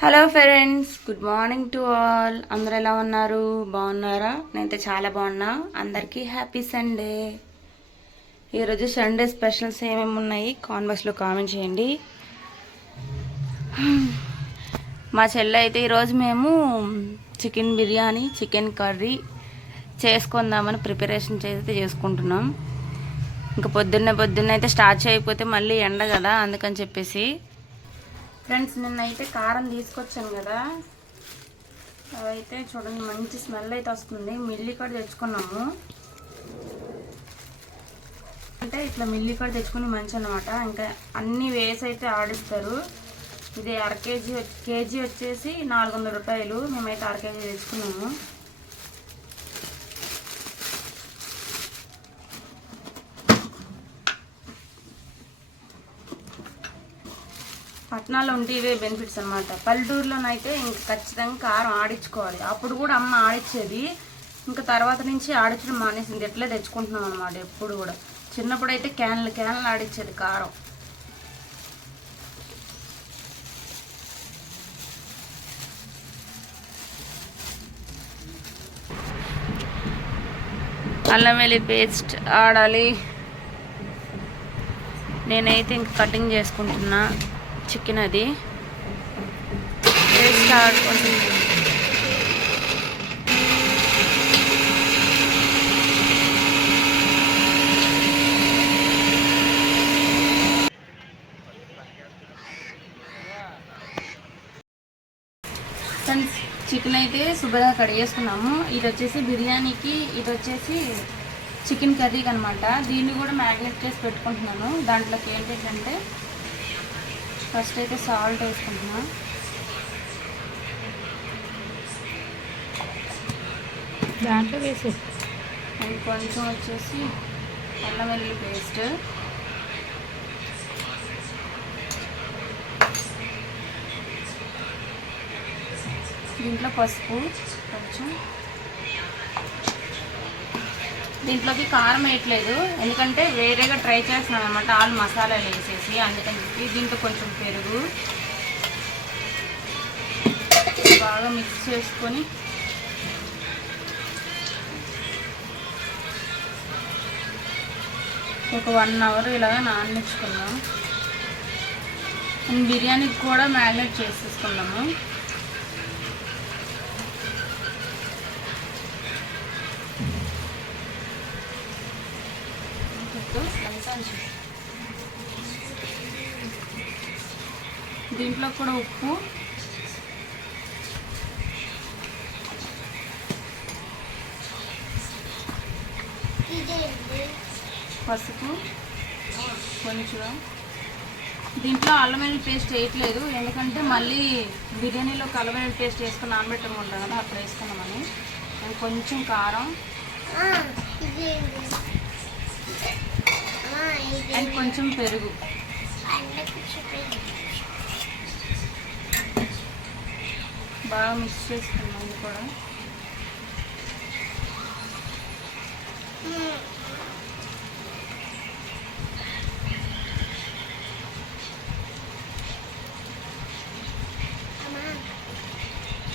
Hello friends good morning to all అందరు ఎలా ఉన్నారు? బాగున్నారా? నేనైతే చాలా బాగున్నా. అందరికీ హ్యాపీ సండే ఈరోజు సండే స్పెషల్స్ ఏమేమి ఉన్నాయి? కాన్వర్స్లో కామెంట్ చేయండి. మా చెల్లె అయితే ఈరోజు మేము చికెన్ బిర్యానీ చికెన్ కర్రీ చేసుకుందామని ప్రిపరేషన్ చేసి చేసుకుంటున్నాం. ఇంకా పొద్దున్నే పొద్దున్నే అయితే స్టార్ట్ చేయకపోతే మళ్ళీ ఎండ కదా అందుకని చెప్పేసి ఫ్రెండ్స్ నిన్న అయితే కారం తీసుకొచ్చాను కదా. అవైతే చూడండి మంచి స్మెల్ అయితే వస్తుంది. మిల్లి కూడా తెచ్చుకున్నాము. అంటే ఇట్లా మిల్లి కూడా తెచ్చుకుని మంచి అనమాట ఇంకా అన్ని వేసి అయితే ఆడిస్తారు. ఇది అర కేజీ కేజీ వచ్చేసి నాలుగు వందల రూపాయలు. మేమైతే అర కేజీ తెచ్చుకున్నాము. పట్టణాల్లో ఉంటే ఇవే బెనిఫిట్స్ అనమాట పల్లెటూరులోనైతే ఇంకా ఖచ్చితంగా కారం ఆడించుకోవాలి. అప్పుడు కూడా అమ్మ ఆడిచ్చేది ఇంకా తర్వాత నుంచి ఆడించడం మానేసింది. ఎట్లా తెచ్చుకుంటున్నాం అనమాట ఎప్పుడు కూడా. చిన్నప్పుడు అయితే క్యాన్లు క్యాన్లు ఆడిచ్చేది కారం. అల్లం వెల్లి పేస్ట్ ఆడాలి. నేనైతే ఇంక కటింగ్ చేసుకుంటున్నా. చికెన్ అది. టేస్ట్ ఆడుకుంటున్నా చికెన్ అయితే శుభ్రంగా కడిగేసుకున్నాము ఇది వచ్చేసి బిర్యానీకి ఇది వచ్చేసి చికెన్ కర్రీకి అనమాట దీన్ని కూడా మ్యాగ్నేట్ చేసి పెట్టుకుంటున్నాను. దాంట్లోకి ఏంటంటే ఫస్ట్ అయితే సాల్ట్ వేసుకుంటున్నా. దాంట్లో వేసే కొంచెం వచ్చేసి అల్లం వెల్లుల్లి పేస్ట్. దీంట్లో పసుపు కొంచెం. దీంట్లోకి కారం వేయట్లేదు. ఎందుకంటే వేరేగా ట్రై చేస్తున్నాను అనమాట ఆల్ మసాలాలు వేసేసి అందుకని చెప్పి దీంట్లో కొంచెం పెరుగు. బాగా మిక్స్ చేసుకొని ఒక వన్ అవర్ ఇలాగ నాననిచ్చుకున్నాం బిర్యానీకి కూడా మ్యారినేట్ చేసేసుకున్నాము. దీంట్లో కూడా ఉప్పు. పసుపు. కొంచెం. దీంట్లో అల్లం వెల్లుల్లి పేస్ట్ వేయట్లేదు. ఎందుకంటే మళ్ళీ బిర్యానీలో అల్లం వెల్లుల్లి పేస్ట్ వేసుకుని నానబెట్టుకుంటాం కదా అప్పుడు వేసుకున్నామని కొంచెం కారం. అండ్ కొంచెం పెరుగు. బాగా మిక్స్ చేసుకున్నాం ఇది కూడా.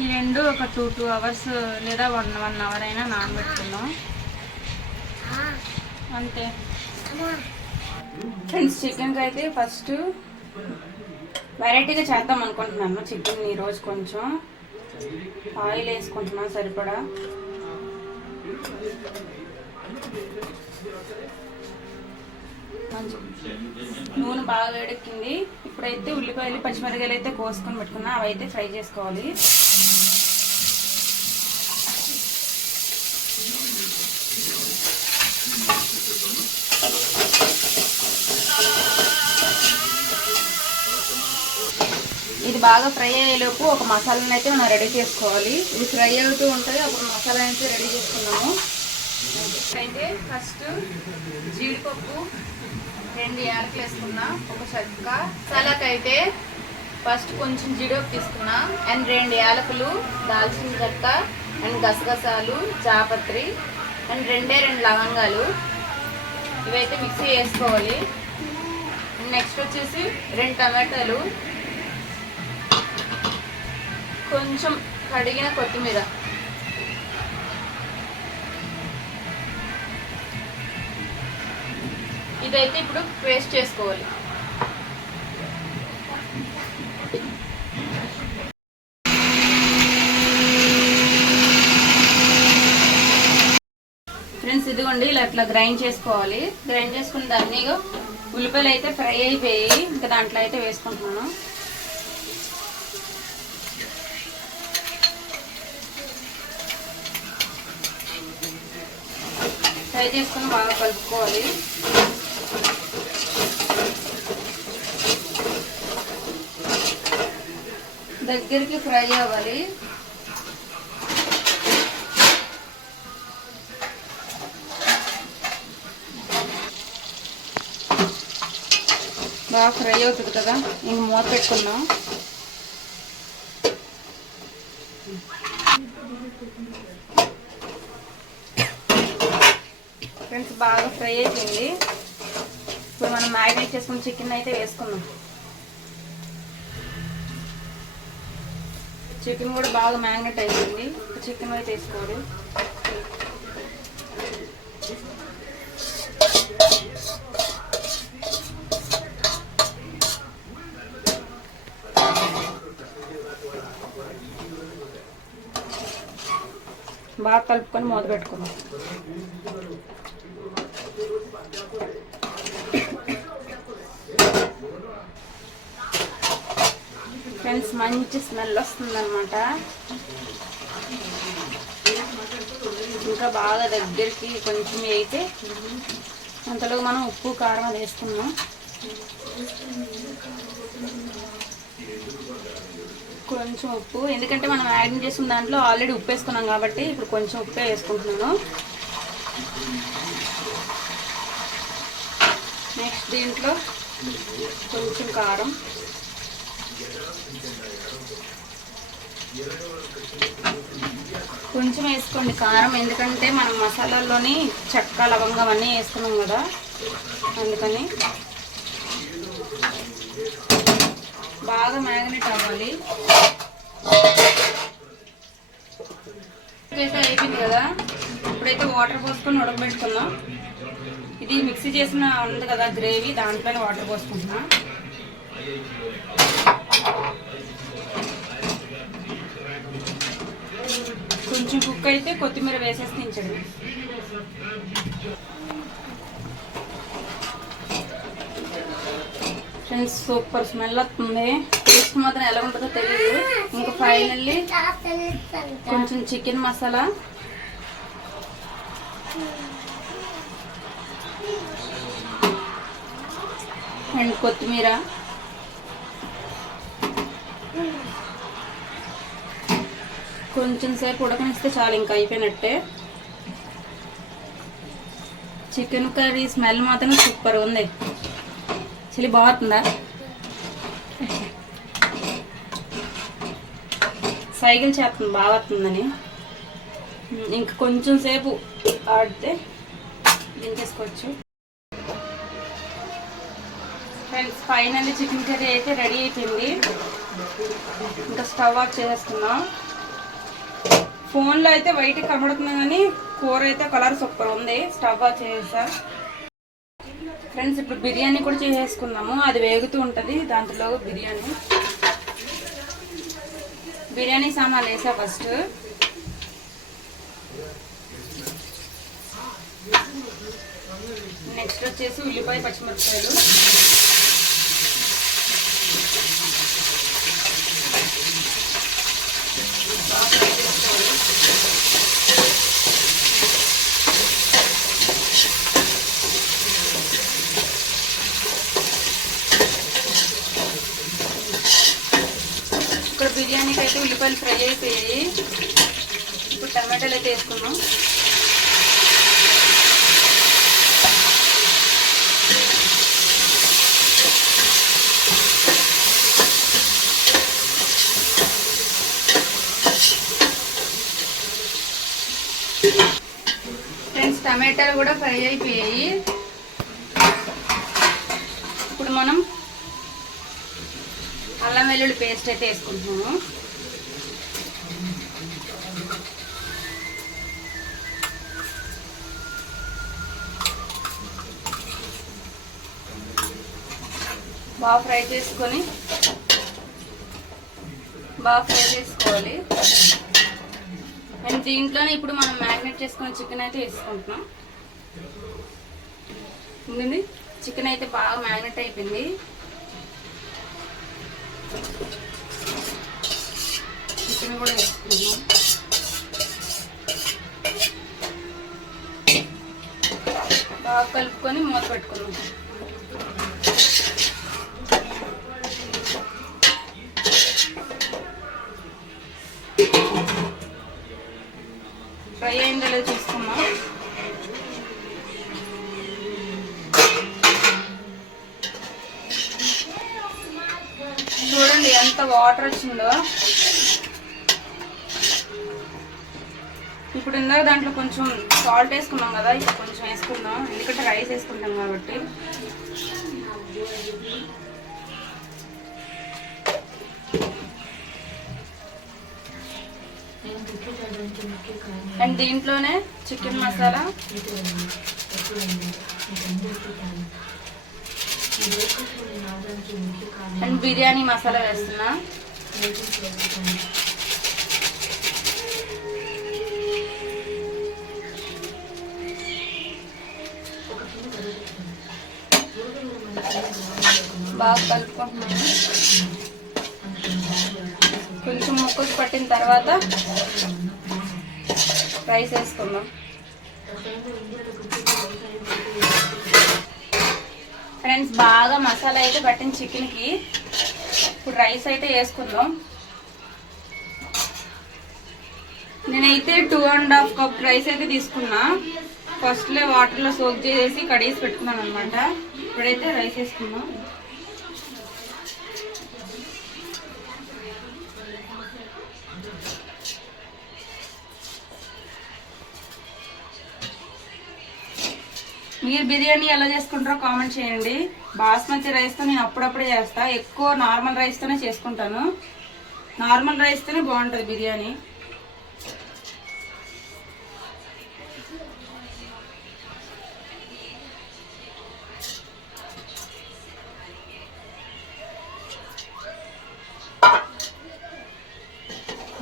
ఈ రెండు ఒక టూ టూ అవర్స్ లేదా వన్ వన్ అవర్ అయినా నానబెట్టుకుందాం. అంతే. ఫ్రెండ్స్ చికెన్కి అయితే ఫస్ట్ వెరైటీగా చేద్దాం అనుకుంటున్నాను. చికెన్ ఈరోజు కొంచెం. ఆయిల్ వేసుకుంటున్నాం సరిపడా. నూనె బాగా వేడెక్కింది. ఇప్పుడైతే ఉల్లిపాయలు పచ్చిమిరకాయలు అయితే కోసుకొని పెట్టుకున్నా అవి అయితే ఫ్రై చేసుకోవాలి. ఇది బాగా ఫ్రై అయ్యేలోపు ఒక మసాలాని అయితే మనం రెడీ చేసుకోవాలి. ఇది ఫ్రై అవుతూ ఉంటుంది. అప్పుడు మసాలా అయితే రెడీ చేసుకున్నాము. అయితే ఫస్ట్ జీడిపప్పు రెండు యాలకులు వేసుకున్నా ఒక చెక్క. సలకైతే ఫస్ట్ కొంచెం జీడిపప్పు తీసుకున్నా అండ్ రెండు యాలకులు దాల్చిన చెక్క అండ్ గసగసాలు జాపత్రి అండ్ రెండే రెండు లవంగాలు. ఇవైతే మిక్సీ వేసుకోవాలి. నెక్స్ట్ వచ్చేసి రెండు టమాటాలు కొంచెం కడిగిన కొత్తిమీర. ఇదైతే ఇప్పుడు పేస్ట్ చేసుకోవాలి. ఫ్రెండ్స్ ఇదిగోండి ఇలా ఇట్లా గ్రైండ్ చేసుకోవాలి. గ్రైండ్ చేసుకున్న దాన్ని ఉల్లిపాయలు అయితే ఫ్రై అయిపోయి ఇంకా దాంట్లో అయితే వేసుకుంటున్నాను. ఫ్రై చేసుకుని బాగా కలుపుకోవాలి. దగ్గరికి ఫ్రై అవ్వాలి. బాగా ఫ్రై అవుతుంది కదా ఇంక మూత పెట్టుకున్నాం ఫ్రెండ్స్ బాగా ఫ్రై అయిపోయింది. ఇప్పుడు మనం మ్యారినేట్ చేసుకున్న చికెన్ అయితే వేసుకుందాం. చికెన్ కూడా బాగా మ్యారినేట్ అయిపోయింది. చికెన్ అయితే వేసుకోవాలి. బాగా కలుపుకొని మూత పెట్టుకుందాం. ఫ్రెండ్స్ మంచి స్మెల్ వస్తుంది అనమాట ఇంకా బాగా దగ్గరికి కొంచెం అయితే అంతలో మనం ఉప్పు కారం అది వేసుకున్నాం కొంచెం ఉప్పు ఎందుకంటే మనం యాడ్ చేసిన దాంట్లో ఆల్రెడీ ఉప్పు వేసుకున్నాం కాబట్టి ఇప్పుడు కొంచెం ఉప్పే వేసుకుంటున్నాను. నెక్స్ట్ దీంట్లో కొంచెం కారం. కొంచెం వేసుకోండి కారం. ఎందుకంటే మనం మసాలాల్లోని చెక్క లవంగం అన్నీ వేసుకున్నాం కదా అందుకని. బాగా మ్యాగ్నెట్ అవ్వాలి. అయితే అయిపోయింది కదా. ఇప్పుడైతే వాటర్ పోసుకొని ఉడకబెట్టుకుందాం. ఇది మిక్సీ చేసిన ఉంది కదా గ్రేవీ దాంట్లోనే వాటర్ పోసుకుంటున్నా. కొంచెం కుక్ అయితే కొత్తిమీర వేసేసి దించండి. ఫ్రెండ్స్ సూపర్ స్మెల్ వస్తుంది. టేస్ట్ మాత్రం ఎలా ఉంటుందో తెలియదు ఇంకా ఫైనల్లీ కొంచెం చికెన్ మసాలా. అండ్ కొత్తిమీర. కొంచెం సేపు ఉడకనిస్తే చాలు ఇంకా అయిపోయినట్టే. చికెన్ కర్రీ స్మెల్ మాత్రం సూపర్ ఉంది. చిలి బాగుంటుందా? సైకిల్ చేస్తుంది బాగా వస్తుందని. ఇంకా కొంచెం సేపు ఆడితే దించేసుకోవచ్చు ఫ్రెండ్స్ ఫైనల్లీ చికెన్ కర్రీ అయితే రెడీ అయిపోయింది. ఇంకా స్టవ్ ఆఫ్ చేసేస్తున్నాం ఫోన్లో అయితే వైట్ కనబడుతుంది కానీ కూర అయితే కలర్ సూపర్ ఉంది. స్టవ్ ఆఫ్ చేసా ఫ్రెండ్స్ ఇప్పుడు బిర్యానీ కూడా చేసేసుకుందాము. అది వేగుతూ ఉంటుంది దాంట్లో బిర్యానీ. బిర్యానీ సామాన్లు వేసా ఫస్ట్ నెక్స్ట్ వచ్చేసి ఉల్లిపాయ పచ్చిమిరపకాయలు. బాగా ఫ్రై చేసుకోవాలి. ఇక్కడ అయితే ఉల్లిపాయలు ఫ్రై అయిపోయాయి. ఇప్పుడు టమాటాలు అయితే వేసుకున్నాం ఫ్రెండ్స్ టమాటాలు కూడా ఫ్రై అయిపోయాయి. ఇప్పుడు మనం అల్లం వెల్లుల్లి పేస్ట్ అయితే వేసుకుంటున్నాము. బాగా ఫ్రై చేసుకొని బాగా ఫ్రై చేసుకోవాలి. అండ్ దీంట్లోనే ఇప్పుడు మనం మ్యారినేట్ చేసుకున్న చికెన్ అయితే వేసుకుంటున్నాం. ఉంది చికెన్ అయితే బాగా మ్యారినేట్ అయిపోయింది. చికెన్ కూడా వేసుకుంటున్నాం. బాగా కలుపుకొని మూత పెట్టుకున్నాం. చూడండి ఎంత వాటర్ వచ్చిందో. ఇప్పుడు ఇందాక దాంట్లో కొంచెం సాల్ట్ వేసుకున్నాం కదా ఇప్పుడు కొంచెం వేసుకుందాం. ఎందుకంటే రైస్ వేసుకుంటాం కాబట్టి. అండ్ దీంట్లోనే చికెన్ మసాలా. అండ్ బిర్యానీ మసాలా వేస్తున్నా. బాగా కలుపుకుంటున్నాను. కొంచెం ముక్కకు పట్టిన తర్వాత రైస్ వేసుకుందాం. ఫ్రెండ్స్ బాగా మసాలా అయితే పట్టిన చికెన్కి. ఇప్పుడు రైస్ అయితే వేసుకుందాం. నేనైతే two and half cup rice అయితే తీసుకున్నా. ఫస్ట్లో వాటర్లో సోక్ చేసేసి కడిగేసి పెట్టుకున్నాను అనమాట ఇప్పుడైతే రైస్ వేసుకుందాం. మీరు బిర్యానీ ఎలా చేసుకుంటారో కామెంట్ చేయండి. బాస్మతి రైస్తో నేను అప్పుడప్పుడే చేస్తా. ఎక్కువ నార్మల్ రైస్తోనే చేసుకుంటాను. నార్మల్ రైస్తోనే బాగుంటుంది బిర్యానీ.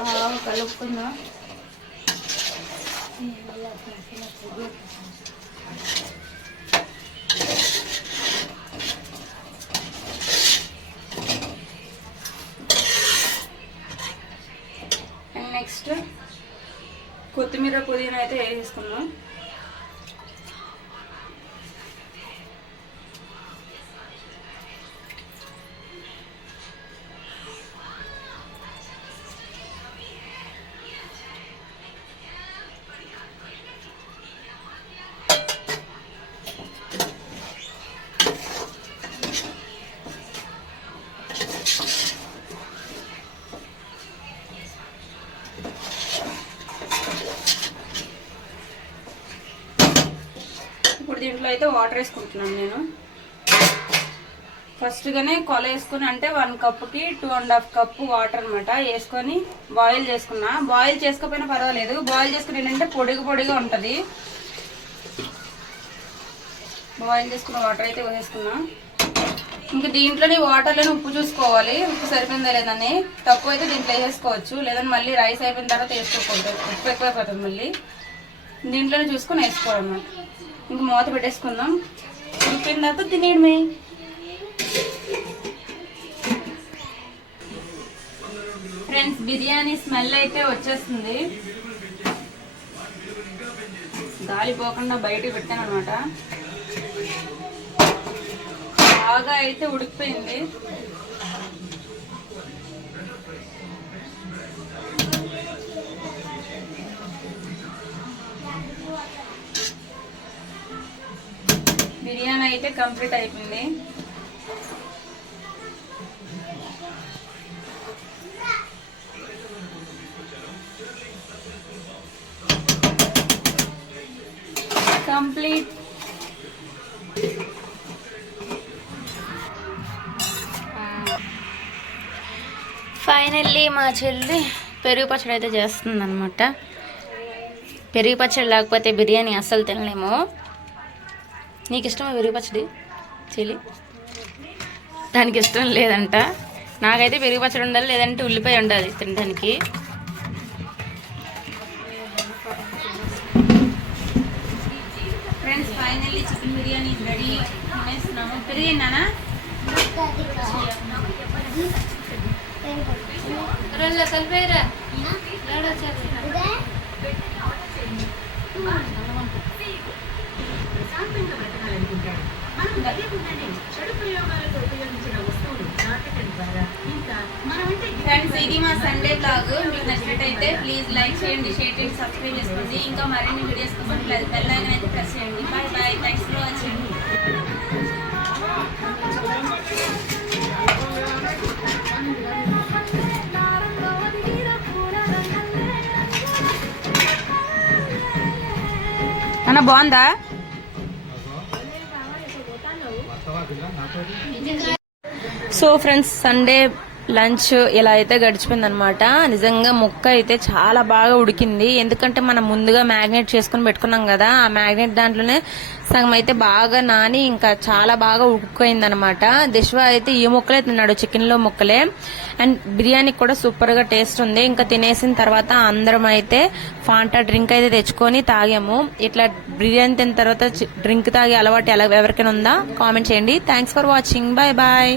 బాగా కలుపుకుందాం అండ్ నెక్స్ట్ కొత్తిమీర పుదీనా అయితే వేసేసుకున్నాం దీంట్లో అయితే వాటర్ వేసుకుంటున్నాను నేను. ఫస్ట్గానే కొల వేసుకుని అంటే one కప్కి two and half cup water అనమాట వేసుకొని బాయిల్ చేసుకున్నా. బాయిల్ చేసుకోకపోయినా పర్వాలేదు. బాయిల్ చేసుకుని ఏంటంటే పొడిగా పొడిగా ఉంటుంది. బాయిల్ చేసుకున్న వాటర్ అయితే వేసుకున్నా. ఇంకా దీంట్లోనే వాటర్లోనే ఉప్పు చూసుకోవాలి. ఉప్పు సరిపోయిందా లేదని తక్కువ అయితే దీంట్లో వేసుకోవచ్చు. లేదని మళ్ళీ రైస్ అయిపోయిన తర్వాత వేసుకోకూడదు. ఉప్పు ఎక్కువైపోతుంది మళ్ళీ. దీంట్లోనే చూసుకొని వేసుకోవాలన్నమాట ఇంక మూత పెట్టేసుకుందాం. ఉడికిన తర్వాత తినేయడమే. ఫ్రెండ్స్ బిర్యానీ స్మెల్ అయితే వచ్చేస్తుంది. గాలి పోకుండా బయటకు పెట్టాను అనమాట బాగా అయితే ఉడికిపోయింది. బిర్యానీ అయితే కంప్లీట్ అయిపోయింది. కంప్లీట్. ఫైనల్లీ మా చెల్లి పెరుగు పచ్చడి అయితే చేస్తుంది అనమాట పెరుగు పచ్చడి లేకపోతే బిర్యానీ అస్సలు తినలేము. నీకు ఇష్టమా పెరుగు పచ్చడి? చెల్లి దానికి ఇష్టం లేదంట. నాకైతే పెరుగు పచ్చడి ఉండాలి లేదంటే ఉల్లిపాయ ఉండాలి తినడానికి. Friends finally chicken biryani ready తినేస్తున్నాము పెరిగిందానా ఫ్రెండ్స్ ఇది మా సండే బ్లాగ్ మీకు నచ్చినట్టయితే ప్లీజ్ లైక్ చేయండి షేర్ చేయండి సబ్స్క్రైబ్ చేసుకోండి. ఇంకా మరిన్ని వీడియోస్ కోసం బెల్ ఐకన్ అయితే ప్రెస్ చేయండి. Bye bye thanks for watching అన్న బాగుందా? సో ఫ్రెండ్స్ సండే లంచ్ ఇలా అయితే గడిచిపోయింది అనమాట నిజంగా ముక్క అయితే చాలా బాగా ఉడికింది. ఎందుకంటే మనం ముందుగా మ్యాగ్నేట్ చేసుకుని పెట్టుకున్నాం కదా ఆ మ్యాగ్నేట్ దాంట్లోనే సగం అయితే బాగా నాని ఇంకా చాలా బాగా ఉడికిపోయింది అనమాట దిశ్వ అయితే ఈ ముక్కలే తిన్నాడు చికెన్లో ముక్కలే. అండ్ బిర్యానీ కూడా సూపర్గా టేస్ట్ ఉంది. ఇంకా తినేసిన తర్వాత అందరం అయితే ఫాంటా డ్రింక్ అయితే తెచ్చుకొని తాగాము. ఇట్లా బిర్యానీ తిన్న తర్వాత డ్రింక్ తాగే అలవాటు ఎలా ఎవరికైనా ఉందా? కామెంట్ చేయండి. Thanks for watching bye bye